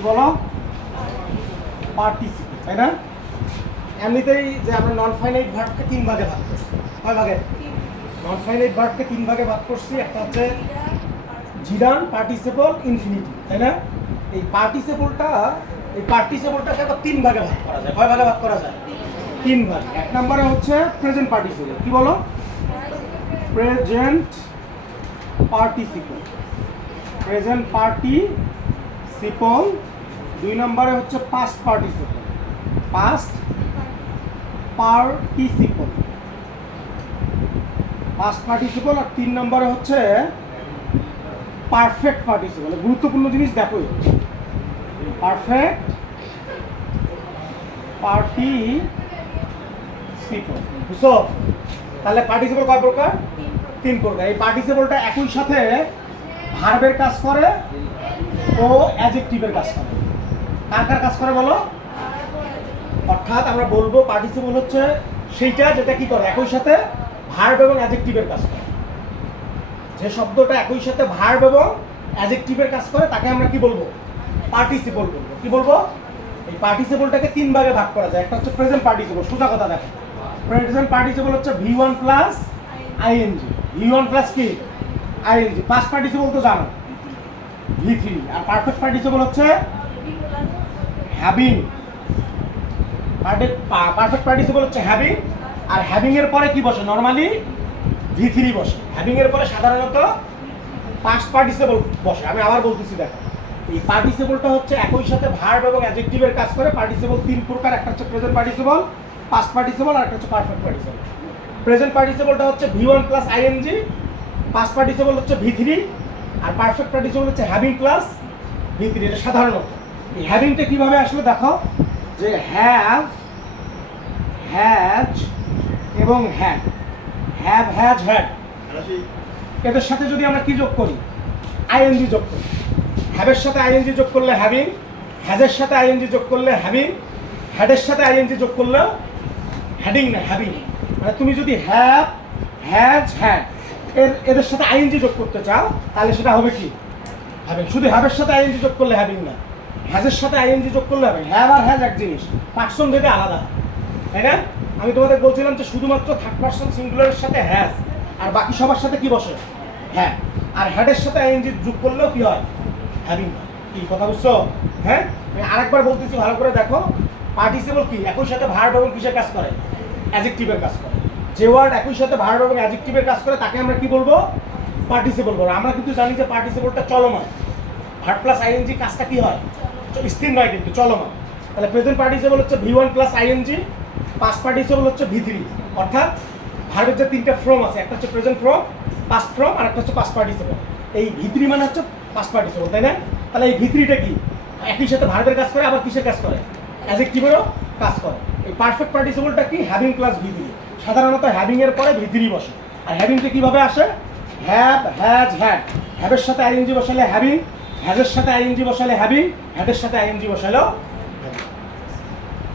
কি বলো? পার্টিসিপল, তাই না? এমনিতেই যে আমরা নন ফাইনাইট ভার্বকে 3 ভাগে ভাগ করছি। কয় ভাগে? নন ফাইনাইট ভার্বকে 3 ভাগে ভাগ করছি। একটা হচ্ছে জিরান, পার্টিসিপল, ইনফিনিটিভ, তাই না? এই পার্টিসিপলটাকে আবার 3 ভাগে ভাগ করা যায়। কয় ভাগে ভাগ করা যায়? 3 ভাগে। এক নম্বরে হচ্ছে প্রেজেন্ট পার্টিসিপল। কি বলো? Present participle. Present participle. 2 নম্বরে হচ্ছে past participle. Past participle. Past participle. আর 3 নম্বরে হচ্ছে পারফেক্ট পার্টিসিপল। গুরুত্বপূর্ণ জিনিস দেখো, পারফেক্ট পার্টিসিপল। বুঝছো? তাহলে পার্টিসিপল কয় প্রকার? 3 প্রকার। এই পার্টিসিপলটা একই সাথে ভার্বের কাজ করে ও অ্যাডজেক্টিভের কাজ করে। কার কার কাজ করে বলো? অর্থাৎ আমরা বলবো পার্টিসিপল হচ্ছে সেইটা যেটা কি করে একই সাথে ভার্ব এবং অ্যাডজেক্টিভের কাজ করে। যে শব্দটা একই সাথে ভার্ব এবং অ্যাডজেক্টিভের কাজ করে তাকে আমরা কি বলবো? পার্টিসিপল বলবো। কি বলবো? এই পার্টিসিপলটাকে 3 ভাগে ভাগ করা যায়। একটা হচ্ছে প্রেজেন্ট পার্টিসিপল। সোজা কথা দেখো, প্রেজেন্ট পার্টিসিপল হচ্ছে V1 plus ING. V1 plus কি? আইএনজি। পাস্ট পার্টিসিপল তো জানো, V3। আর পারফেক্ট পার্টিসিপল হচ্ছে হ্যাভিং। পারফেক্ট পার্টিসিপল হচ্ছে হ্যাভিং। আর হ্যাভিং এর পরে কি বসে? নরমালি V3 বসে। হ্যাভিং এর পরে সাধারণত পাস্ট পার্টিসিপল বসে। আমি আবার বলতেছি দেখো, এই পার্টিসিপলটা হচ্ছে একই সাথে ভার্ব এবং অ্যাডজেক্টিভের কাজ করে। পার্টিসিপল 3 প্রকার। একটা হচ্ছে প্রেজেন্ট পার্টিসিপল, পাস্ট পার্টিসিপল, আর একটা হচ্ছে পারফেক্ট পার্টিসিপল। প্রেজেন্ট পার্টিসিপলটা হচ্ছে V1 plus ING, past participle হচ্ছে V3, আর পারফেক্ট পার্টিসিপল হচ্ছে হ্যাভিং প্লাস V3। এটা সাধারণত। এই হ্যাভিংটা কিভাবে আসলে দেখো, যে হ্যাভ, হ্যাজ এবং হ্যাড। হ্যাভ, হ্যাজ, হ্যাড, এদের সাথে যদি আমরা কি যোগ করি? আইএনজি যোগ করি। হ্যাভের সাথে আইএনজি যোগ করলে হ্যাভিং, হ্যাজের সাথে আইএনজি যোগ করলে হ্যাভিং, হ্যাডের সাথে আইএনজি যোগ করলেও হ্যাডিং না, হ্যাভিং। মানে তুমি যদি হ্যাভ, হ্যাজ, হ্যাড এদের সাথে আইএনজি যোগ করতে চাও তাহলে সেটা হবে কি? হ্যাভিং। শুধু হ্যাভের সাথে আইএনজি যোগ করলে হ্যাভিং না, হ্যাজের সাথে আইএনজি যোগ করলে হ্যাভিং। হ্যাভ আর হ্যাজ এক জিনিস, পার্সন ভেদে আলাদা, তাই না? আমি তোমাদের বলছিলাম যে শুধুমাত্র থার্ড পার্সন সিঙ্গুলারের সাথে হ্যাজ, আর বাকি সবার সাথে কি বসে? হ্যাঁ। আর হ্যাডের সাথে আইএনজি যোগ করলেও কি হয়? হ্যাভিং হয়। কি কথা বুঝছো? হ্যাঁ, আমি আরেকবার বলতেছি, ভালো করে দেখো। পার্টিসিপল কি একই সাথে ভার্ব এবং কিসের কাজ করে? অ্যাডজেক্টিভের কাজ করে। যে ওয়ার্ড একই সাথে ভার্ব এবং অ্যাডজেক্টিভের কাজ করে তাকে আমরা কি বলবো? পার্টিসিপল বলবো। আমরা কিন্তু জানি যে পার্টিসিপলটা চলমান। ভার্ব প্লাস আইএনজি কাজটা কি হয়? স্থির নয়, কিন্তু চলমান। তাহলে প্রেজেন্ট পার্টিসিপল হচ্ছে V1 plus ING, past participle হচ্ছে V3। অর্থাৎ ভার্বের যে 3টা ফর্ম আছে, একটা হচ্ছে প্রেজেন্ট ফর্ম, পাস্ট ফর্ম, আর একটা হচ্ছে পাস্ট পার্টিসিপল। এই V3 মানে হচ্ছে পাস্ট পার্টিসিপল, তাই না? তাহলে এই V3টা কি? একই সাথে ভার্বের কাজ করে, আবার কিসের কাজ করে? অ্যাডজেক্টিভেরও কাজ করে। এই পারফেক্ট পার্টিসিপলটা কি? Having plus V3। সাধারণত হ্যাভিং এর পরে V3 বসে। আর হ্যাভিংটা কিভাবে আসে? Have, has, had. হ্যাভের সাথে আইএনজি বসালে হ্যাভিং, হ্যাজের সাথে আইএনজি বসালে হ্যাভিং, হ্যাডের সাথে আইএনজি বসালেও